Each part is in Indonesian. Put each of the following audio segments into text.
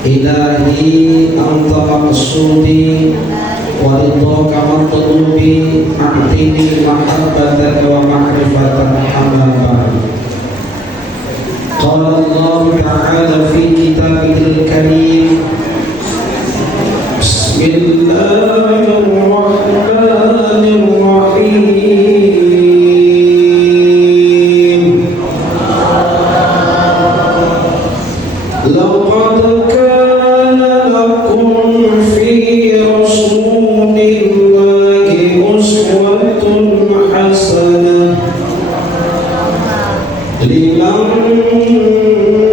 Ilahi anta maqsudi wa ridhaka matlubi a'tini mahabbataka wa ma'rifatan amma ba'd. Qala Allah ta'ala fi kitabihil karim. Bismillahirrahmanirrahim. Laqad kana lakum fi rasulillahi uswatun hasanah liman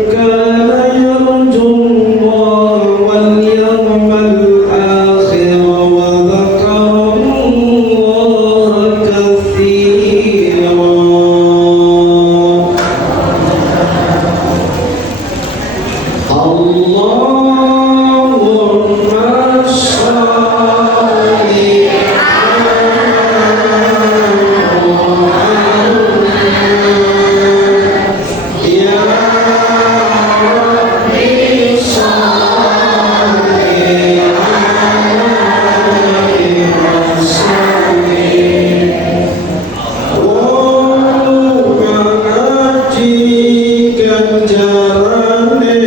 kana yarjullaha wal yawmal akhir wa dzakarallaha katsiran. Allahumma sholli ya Rabbi sholli alaihi wasallim. Oh mengaji ganjarane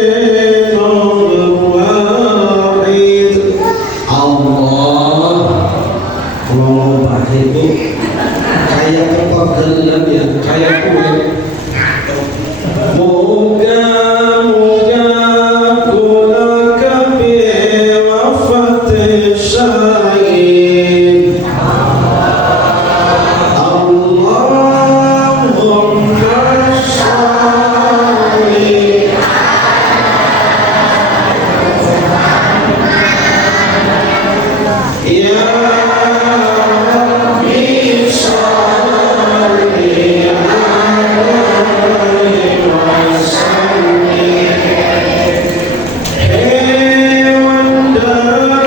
nomor wahid. Allah mau bahid itu kayak kepegelan ya, kayak kue. Moga-moga kula kabeh wafat syahid. Allahumma sholli ya Rabbi sholli alaihi wasallim. Hewan darat,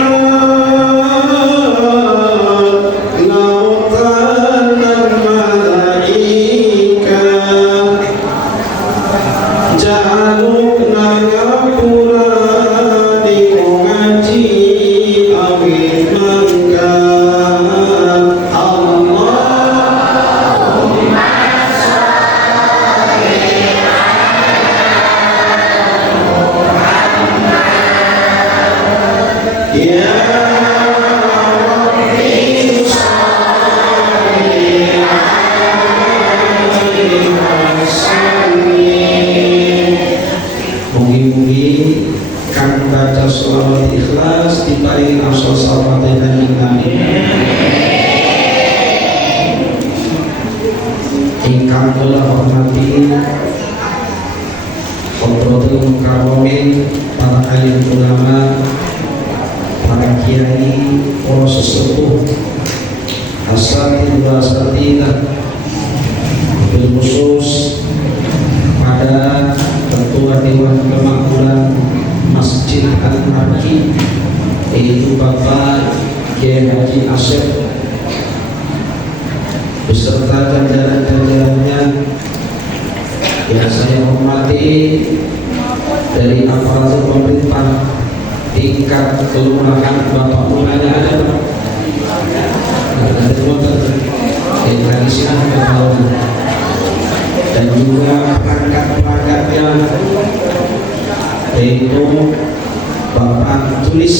lautan dan malaikat, jaluk ngapura di ngaji awit mangkat. Allahumma ya Rabbi sholli alaihi wasallim. Mugi-mugi kang baca sholawat ikhlas diparingi asal salawatan ingkang ingkang kula hormati Hadratul Mukarramin, para alim ulama, para kiai, para sesepuh, asatidz wa asatidzah, bil khusus pada Ketua Dewan Kemakmuran Masjid Al-Marki, yaitu Bapak Kiai Haji Asep beserta jajaran-jajarannya yang saya hormati, dari aparatur pemerintah tingkat kelurahan. Bapak mulanya ada Pak? Ada motor dan juga perangkat-perangkatnya, yaitu Bapak Tulis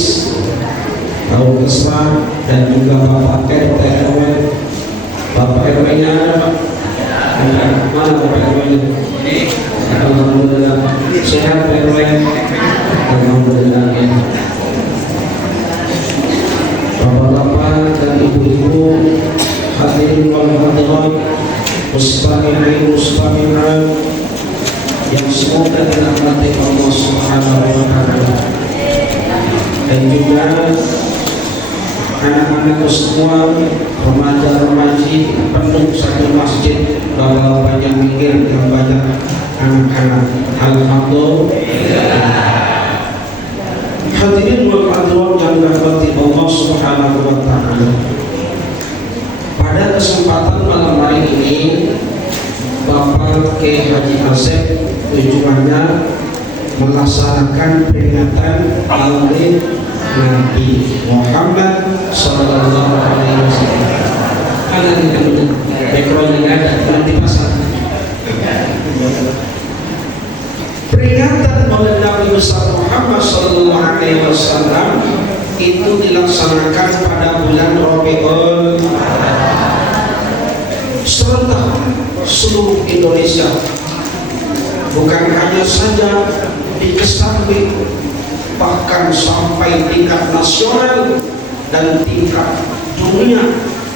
Tahu Kesma dan juga Bapak RT RW. Bapak RW nya ada Pak? Mana Bapak RW nya? Alhamdulillah sehat Pak RW. Alhamdulillah ya. Bapak-bapak dan ibu-ibu, hadirin wal hadirat, mustami'in yang semoga dirahmati Allah Subhanahu wa taala, dan juga anak-anakku semua, remaja-remaji penuh satu masjid, bapak-bapak yang mikir, yang banyak anak-anak. Alhamdulillah. Hadirin wal hadirat yang dirahmati Allah Subhanahu wa taala. Pada kesempatan malam hari ini, Bapak Kiai Haji Asep tujuannya melaksanakan peringatan Maulid Nabi Muhammad Sallallahu Alaihi Wasallam. Karena ini backgroundnya nggak ada, nanti pasang. Peringatan Maulid Nabi Muhammad Sallallahu Alaihi Wasallam itu dilaksanakan pada bulan Rabiul serentak seluruh Indonesia, bukan hanya saja di Kesambi, bahkan sampai tingkat nasional dan tingkat dunia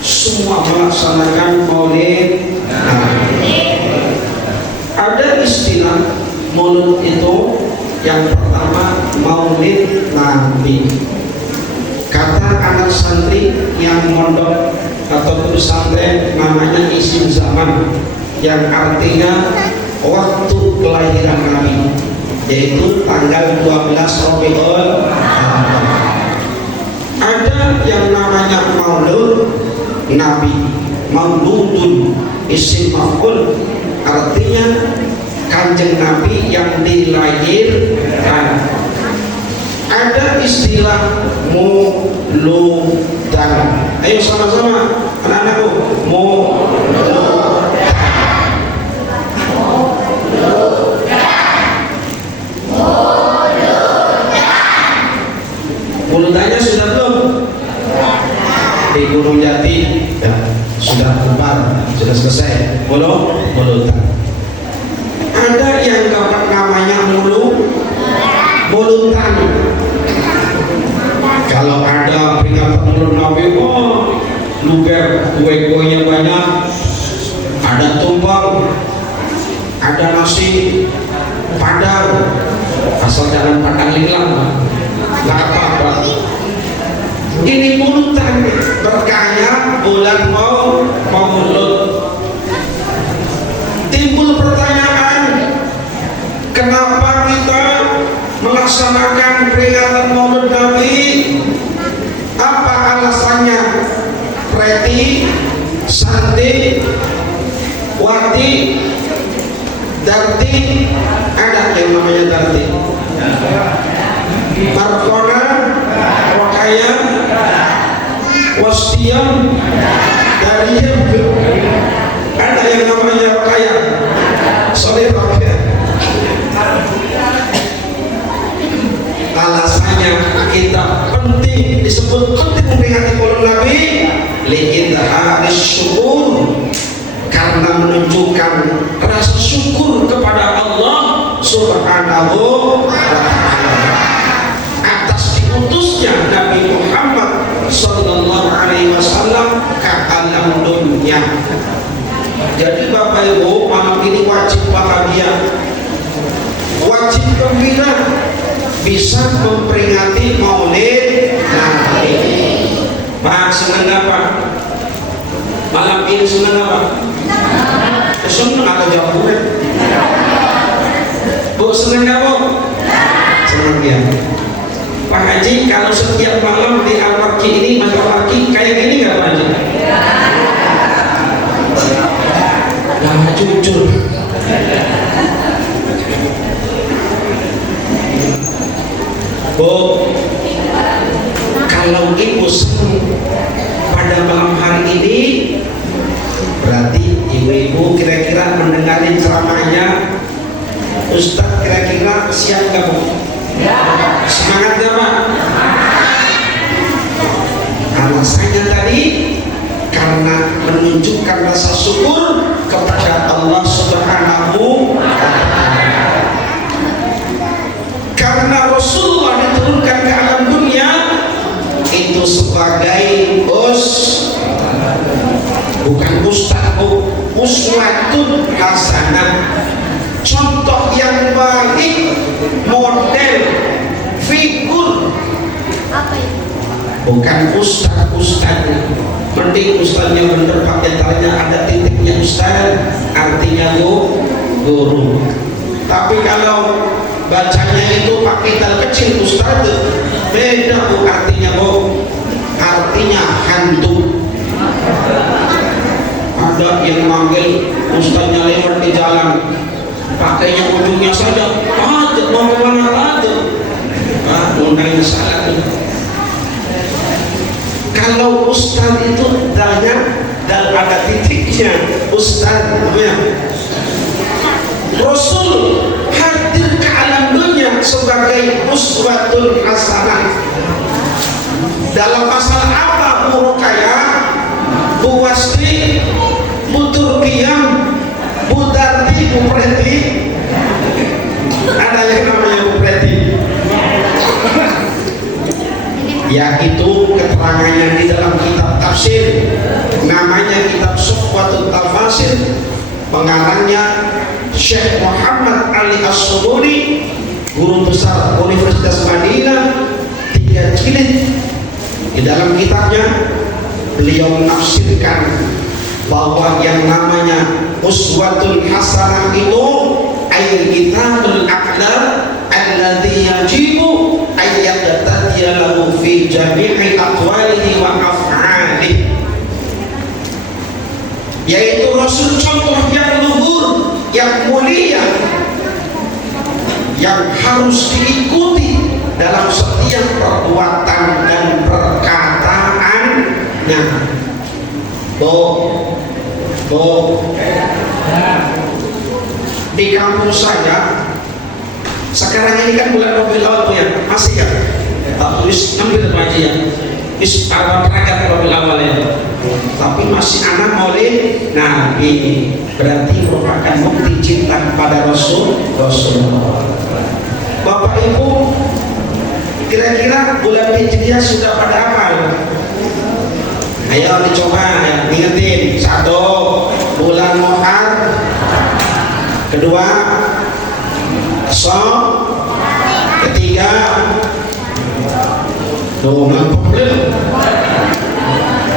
semua melaksanakan Maulid Nabi. Ada istilah Maulid itu, yang pertama Maulid Nabi. Kata anak santri yang mondok atau pesantren namanya isim zaman, yang artinya waktu kelahiran Nabi, yaitu tanggal 12 Rabiul Awal. Ada yang namanya Maulud Nabi, Mauludun isim maf'ul, artinya Kanjeng Nabi yang dilahirkan. Ada istilah muludan. Ayo sama-sama anak-anakku, muludan. Muludannya sudah belum? Di Gunung Jati ya, sudah keluar, sudah selesai. Muludan. Ada yang namanya mulutan. Kalau ada peringatan Maulid Nabi, oh luber, kue-kuenya banyak, ada tumpeng, ada nasi padang, asal jangan padang linglang, nggak apa-apa. Ini mulutan, berkahnya bulan Maulud. Timbul pertanyaan, kenapa kita melaksanakan peringatan Maulid Nabi? Apa alasannya? Preti, Santi, Wati, Darti, ada yang namanya Darti, Markona, Rokaya, Wastiam, Dariyah, ada yang namanya Rokaya, Soleh Rokaya. Alasannya kita penting disebut penting memperingati Maulid Nabi li'idharis syukur, karena menunjukkan rasa syukur kepada Allah Subhanahu wa ta'ala atas diutusnya Nabi Muhammad Sallallahu Alaihi Wasallam ke alam dunia. Jadi Bapak Ibu, malam ini wajib bahagia, wajib gembira, bisa memperingati Maulid Nabi. Pak, senang apa? Malam ini senang apa? Senang atau jauh? Bu, senang nggak Bu? Senang ya. Pak Haji, kalau setiap malam di Al-Marki ini, Mas Al-Marki kayak gini nggak Pak Haji? Nah, jujur. Bu, kalau ibu senang pada malam hari ini, berarti ibu-ibu kira-kira mendengarin ceramahnya Ustadz, kira-kira siap gak Bu? Semangat gak Pak? Alasannya tadi karena menunjukkan rasa syukur kepada Allah Subhanahu wa ta'ala. Karena Rasulullah diturunkan ke alam dunia itu sebagai bukan ustaz, uswatun hasanah, contoh yang baik, model, figur. Bukan ustaz-ustaznya. Penting ustaznya bener, Pak, diantaranya ada titiknya ustaz, artinya guru. Tapi kalau bacanya itu pakai tal kecil ustaz, beda Bu artinya Bu, artinya hantu. Ada yang manggil ustaznya lewat di jalan, pakainya ujungnya saja ada mau kemana aja, undangnya salah. Kalau ustaz itu danya dan ada titiknya, ustaz ya. Rasul hadir ke alam dunia sebagai uswatul hasanah. Dalam masalah apa? Bu Rukayah, Bu Wasti, Bu Turkiyah, Bu Darti, Bu Preti. Ada yang namanya Bu Preti. Yaitu keterangannya di dalam kitab tafsir, namanya kitab Suhbatul Tafasir, pengarangnya Syekh Muhammad Ali As-Suburi, guru besar Universitas Madinah, 3 jilid. Di dalam kitabnya beliau menafsirkan bahwa yang namanya uswatul hasanah itu al-kitabul aqdar alladhi yajibu ayyaqtadiya lahu fi jami'i aqwalihi wa af'alihi, yaitu Rasul contoh yang luhur, yang mulia, yang harus diikuti dalam setiap perbuatan dan perkataannya. Di kampus saya sekarang ini kan bulan Rabiul Awal ya, masih ya, tak tulis ambil aja ya, awal berangkat Rabiul Awal ya, tapi masih anak oleh Nabi, berarti merupakan bukti cinta pada Rasulullah. Bapak Ibu, kira-kira bulan Hijriah sudah pada hafal? Ayo dicoba ya, ingetin. 1, bulan Muharram. 2, Shawwal. 3, bulan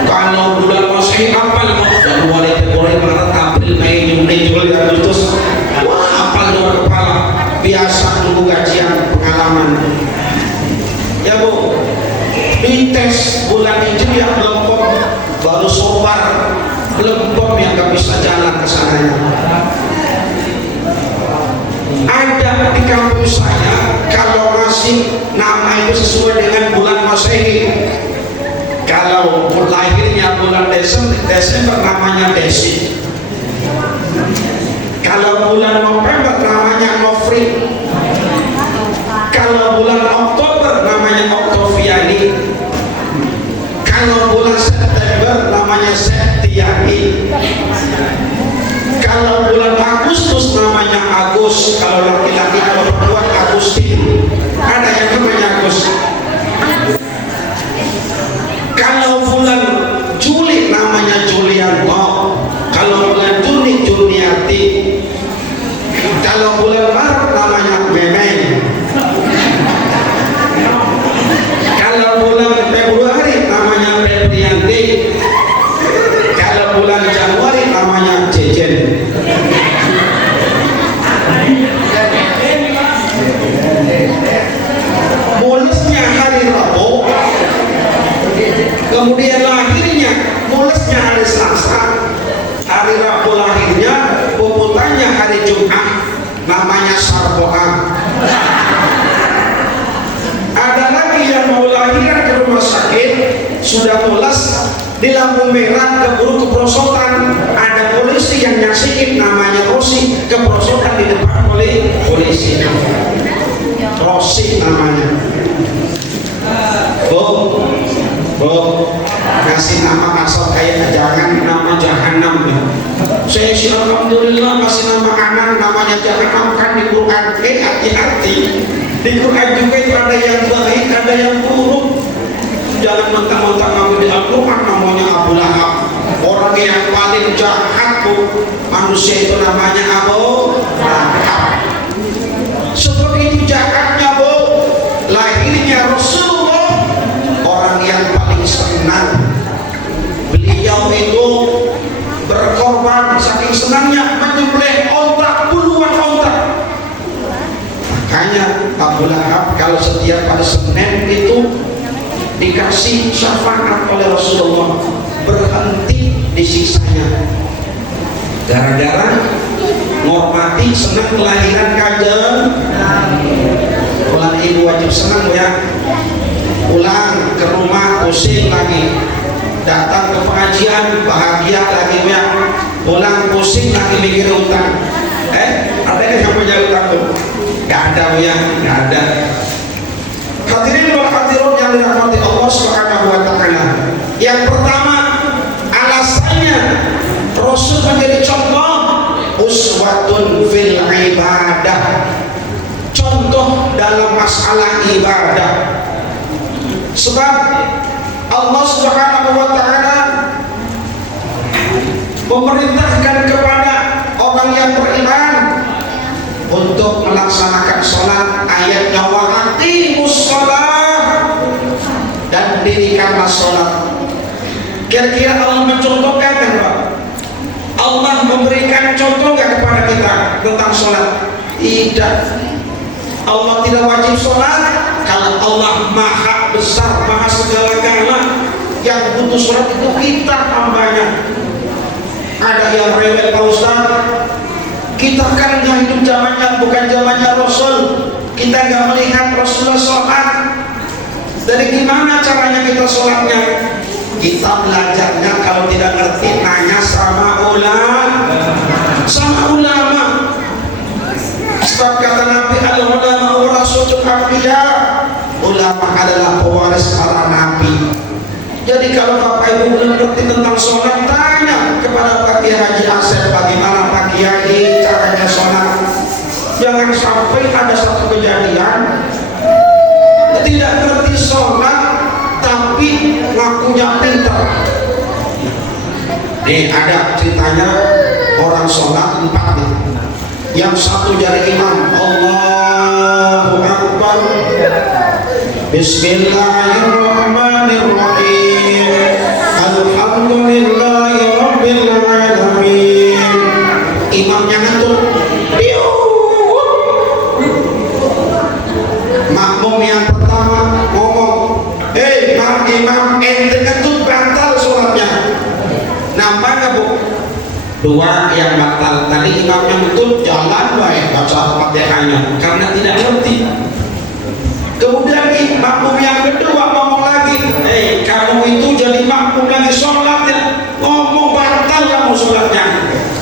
kalau bulan Masehi hafal, Januari, Februari, Maret, April, Mei, Juni, Juli, Agustus, wah hafal luar kepala. Biasa nunggu gajian pengalaman ya Bu. Dites bulan Hijriah belum pom, baru sobar belum pom yang gak bisa jalan ke sananya. Ada di kampus saya kalau ngasih nama itu sesuai dengan bulan Masehi. Kalau lahirnya bulan Desember namanya Desi. Kalau bulan November namanya Novri. Kalau bulan Oktober namanya Oktoviani. Kalau bulan September namanya Septiani. Kalau bulan Agustus namanya Agus. Kalau laki-laki, kalau perempuan Agustin. Ada yang namanya Agus. Kalau bulan Juli namanya Julianto. Kalau bulan Juni Juniati. Kalau bulan Maret namanya Memeng. Kalau bulan Februari namanya Febrianti. Kalau bulan Januari namanya Jejen. Mulusnya hari Rabu, kemudian lahirnya mulusnya hari Selasa, hari Rabu lahirnya, puputannya hari Jumat, namanya Sarboa. Ada lagi yang mau lahiran ke rumah sakit, sudah tulas di lampu merah, keburu keprosotan, ada polisi yang nyasikin, namanya Rosi, keprosotan di depan oleh polisi. Rosi namanya. Kasih nama asal kayak jangan nama Jahannam ya. Saya sih alhamdulillah kasih nama anak namanya Jahannam, kan di Quran. Hati-hati, di Quran juga itu ada yang baik, ada yang buruk. Jangan mentang-mentang kamu di Al-Quran namanya Abu Lahab, orang yang paling jahat Bu. Manusia itu namanya Abu Lahab. Seperti itu jahatnya Bu. Lahirnya Rasulullah, orang yang paling senang. Beliau itu berkorban saking senangnya menyembelih onta, puluhan onta. Makanya Abu Lahab kalau setiap pada Senin itu dikasih syafaat oleh Rasulullah, berhenti disiksanya. Gara-gara ngormati, senang kelahiran Kanjeng. Pulang ibu wajib senang ya. Pulang ke rumah pusing lagi, datang ke pengajian bahagia lagi ya. Pulang pusing lagi mikir utang. Ada yang punya utang tuh? Gak ada ya, gak ada. Hadirin wal hadirat yang dirahmati Allah Subhanahu wa taala. Yang pertama, alasannya Rasul menjadi contoh uswatun fil ibadah. Contoh dalam masalah ibadah. Sebab Allah Subhanahu wa taala memerintahkan kepada orang yang beriman untuk melaksanakan sholat. Ayatnya wa aqimus sholat, dan dirikanlah sholat. Kira-kira Allah mencontohkan kan Pak? Allah memberikan contoh nggak kepada kita tentang sholat? Tidak. Allah tidak wajib sholat. Kalau Allah maha besar, maha segala-galanya, yang butuh sholat itu kita hambanya. Ada yang rewel Pak Ustaz, kita kan nggak hidup zamannya, bukan zamannya Rasul, kita nggak melihat Rasulullah sholat. Dari gimana caranya kita sholatnya? Kita belajarnya kalau tidak ngerti nanya sama ulama. Sebab kata Nabi, al-ulama warasatul anbiya, ulama adalah pewaris para nabi. Jadi kalau Bapak Ibu belum ngerti tentang sholat, tanya kepada Pak Kiai Haji Asep, bagaimana Pak Kiai caranya sholat. Jangan sampai ada satu kejadian tidak ngerti sholat tapi ngakunya pintar. Ada ceritanya orang sholat 4 nih. Yang satu jadi imam, Allahu Akbar, Bismillahirrahmanirrahim, Alhamdulillahi Rabbil Alamin. Imamnya ngantuk, makmum yang pertama ngomong, imam ente ngantuk, batal sholatnya. Nampak nggak Bu? 2 yang batal. Tadi imamnya ngantuk, jalan baik baca Fatihahnya karena tidak ngerti. Kemudian makmum yang kedua ngomong lagi, kamu itu jadi makmum lagi sholat ya, ngomong batal kamu sholatnya.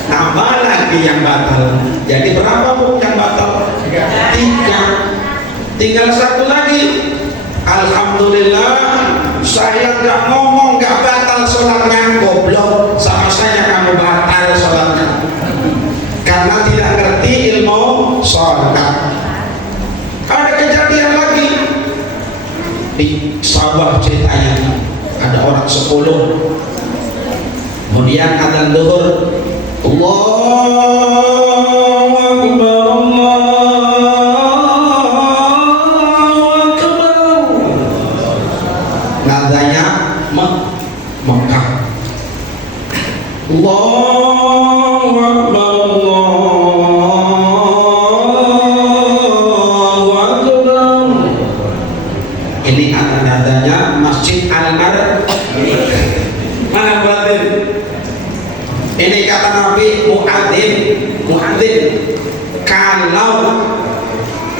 Nambah lagi yang batal. Jadi berapa Bu yang batal? 3. Tinggal 1 lagi. Alhamdulillah, saya nggak ngomong nggak batal sholatnya, goblok sama saya kamu batal sholatnya karena tidak ngerti ilmu sholat. Ada kejadian lagi di Sabah ceritanya, ada orang 10, kemudian adzan zuhur, Allahu Akbar, Allahu Akbar. Nadanya Mekah. Allahu Akbar, Allahu Akbar. Ini nadanya Masjid Al-Arab. Mana batin? Ini kata Nabi, muadzin kalau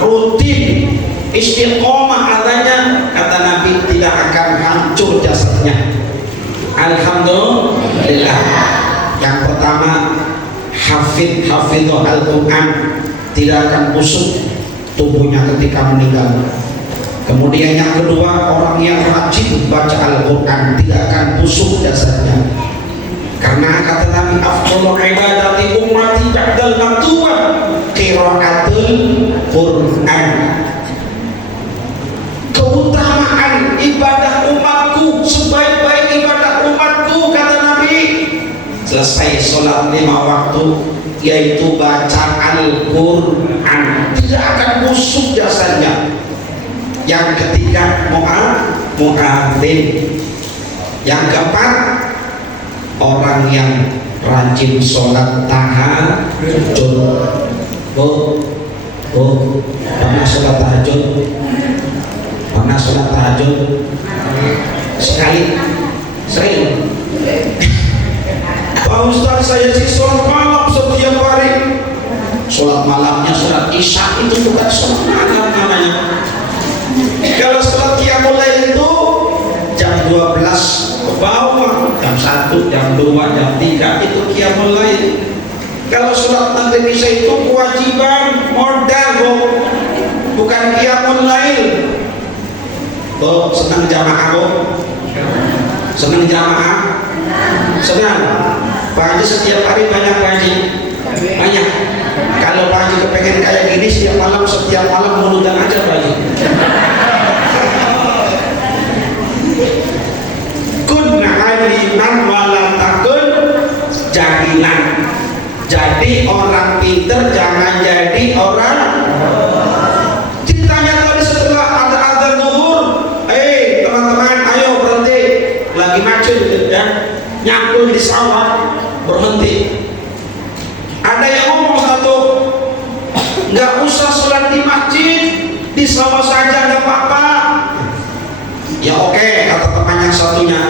rutin istiqomah adanya, kata Nabi, tidak akan hancur jasadnya. Alhamdulillah. Yang pertama, hafidhul Al-Quran, tidak akan busuk tubuhnya ketika meninggal. Kemudian yang kedua, orang yang rajin baca Al-Quran, tidak akan busuk jasadnya. Karena kata Nabi, afdhalul ibadati ummati ba'dal maktubah qiraatul Quran. Keutamaan ibadah umatku, sebaik-baik ibadah umatku, kata Nabi, selesai sholat 5 waktu, yaitu baca Al-Quran, tidak akan busuk jasadnya. Yang ketiga, muadzin. Yang keempat, orang yang rajin sholat tahajud. Pernah sholat tahajud? Pernah sholat tahajud? Sekali? Pak Ustaz, saya sih sholat malam setiap hari. Sholat malamnya sholat isya itu bukan sholat malam namanya. Kalau sholat qiyamul lail itu jam 12 ke bawah, jam 1, jam 2, jam 3 itu qiyamul lail. Kalau sholat maghrib isya itu kewajiban modal, bukan qiyamul lail. Oh, senang jamaah, senang jamaah, senang. Pak Haji setiap hari banyak Pak Haji, banyak. Kalau Pak Haji kepengen kayak gini setiap malam mulutan aja Pak Haji. Kun aliman wala takun jahilan. Jadi orang pinter, jangan jadi orang. Ditanya tadi setelah ada azan zuhur, teman-teman ayo berhenti, lagi macet ya, nyangkul di sawah, berhenti. Ada yang ngomong satu, nggak usah sholat di masjid, di sawah saja nggak apa-apa. Ya oke, kata teman yang satunya.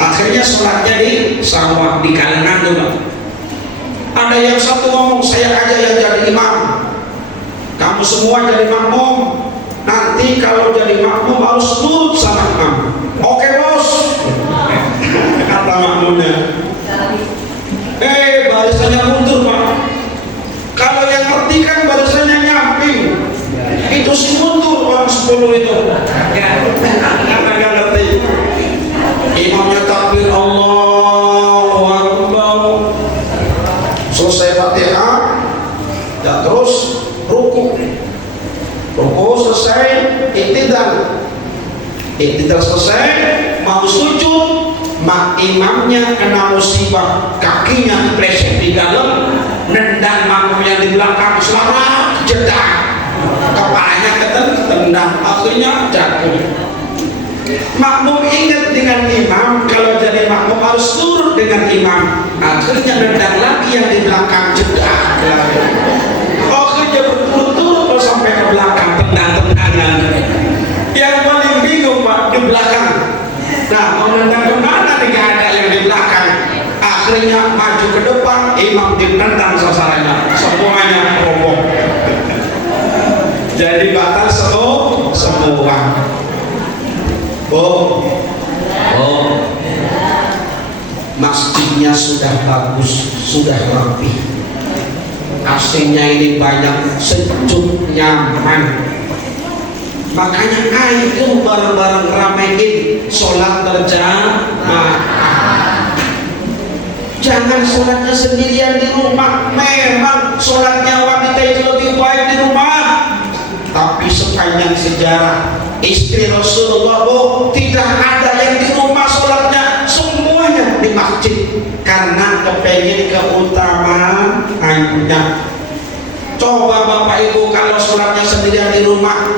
Akhirnya sholatnya di sawah, di kalangan tuh. Ada yang satu ngomong, saya aja yang jadi imam, kamu semua jadi makmum. Nanti kalau jadi makmum harus nurut sama imam. Oke bos, kata makmumnya. Barisannya mundur Pak. Kalau yang ngerti kan barisannya nyamping, itu si mundur orang 10 itu. Nggak ngerti. Imamnya takbir Allahu Akbar, selesai Fatihah, dan terus ruku selesai, iktidal selesai, mau sujud, mak imamnya kena musibah, kakinya dipleset di dalam, nendang makmum yang di belakang, selamat jedak, kepalanya ketendang, akhirnya jatuh. Makmum ingat dengan imam, kalau jadi makmum harus turut dengan imam, akhirnya nendang lagi yang di belakang, jedak, akhirnya berturut-turut sampai ke belakang, tendang-tendangan. Yang paling bingung Pak di belakang. Nah, mau nendang kemana nih, gak ada yang di belakang. Akhirnya maju ke depan, imam ditendang sasarannya, semuanya roboh. Jadi batal semua. Masjidnya sudah bagus, sudah rapi, AC-nya ini banyak, sejuk, nyaman. Makanya ayo bareng-bareng ramein sholat berjamaah. Jangan sholatnya sendirian di rumah. Memang sholatnya wanita itu lebih baik di rumah, tapi sepanjang sejarah istri Rasulullah tidak ada yang di rumah sholatnya, semuanya di masjid, karena kepengen keutamaannya. Coba Bapak Ibu kalau sholatnya sendirian di rumah,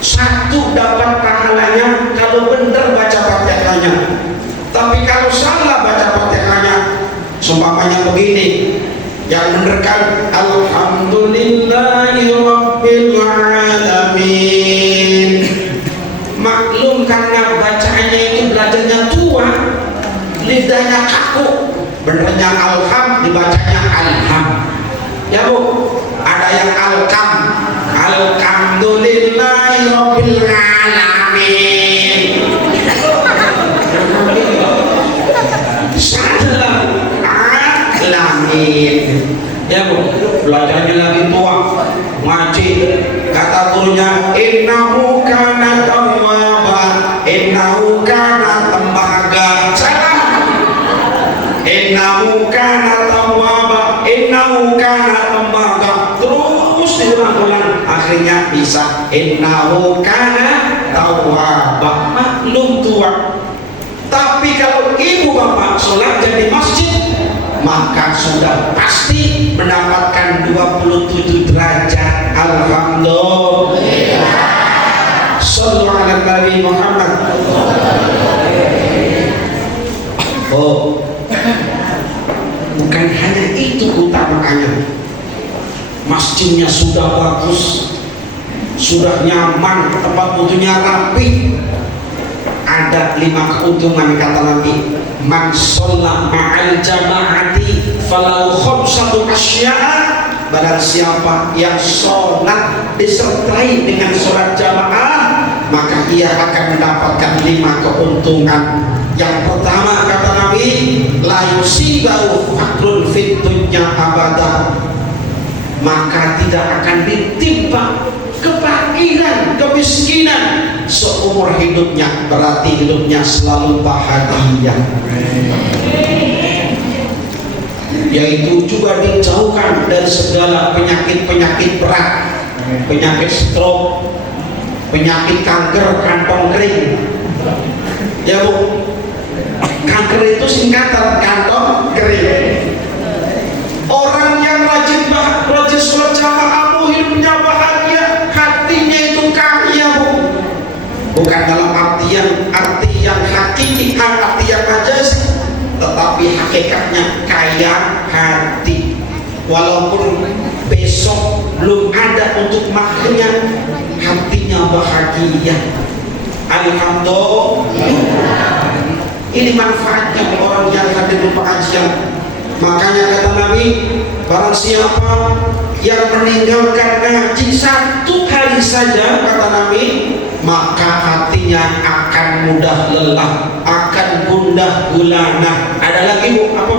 satu dapat pahalanya kalau benar baca Fatihahnya, tapi kalau salah baca Fatihahnya, seumpamanya begini, yang benar kan Alhamdulillahirabbil alamin. Maklum karena bacaannya itu belajarnya tua, lidahnya kaku, benernya alham dibacanya alham. Ya Bu, ada yang alkam, alhamdulillahirabbil alamin. Salah alamin. Ya Bu, belajarnya lagi tua, ngaji, kata gurunya innahu kana tawwaba, innahu kana tembaga. Salah. Innahu kana tawwaba, innahu kana tembaga. Terus diulang-ulang, akhirnya bisa innahu kana tawwaba. Maklum tua. Tapi kalau ibu bapak sholat jadi masjid, maka sudah pasti mendapatkan 27 derajat. Alhamdulillah. Shallu ala Nabi Muhammad. Bukan hanya itu utamaannya, masjidnya sudah bagus, sudah nyaman, tempat wudhunya rapi. Ada 5 keuntungan kata Nabi. Man sholla ma'al jama'ati falau khamsatu asya'a. barang siapa yang sholat disertai dengan sholat jamaah, maka ia akan mendapatkan 5 keuntungan. Yang pertama kata Nabi, la yusibau fakrun fid dunya abada, maka tidak akan ditimpa kefakiran, kemiskinan seumur hidupnya, berarti hidupnya selalu bahagia. Yaitu juga dijauhkan dari segala penyakit-penyakit berat, penyakit stroke, penyakit kanker kantong kering. Ya Bu, kanker itu singkatan kantong kering. Orang yang rajin sholat jamaah hidupnya bahagia, hatinya itu kaya Bu. Bukan dalam arti yang hakiki, arti yang majaz, tetapi hakikatnya kaya hati. Walaupun besok belum ada untuk makannya, hatinya bahagia. Alhamdulillah. Ini manfaatnya orang yang hadir di pengajian. Makanya kata Nabi, barang siapa yang meninggalkan ngaji 1 hari saja, kata Nabi, maka hatinya akan mudah lelah, akan gundah gulana. Ada lagi Bu, apa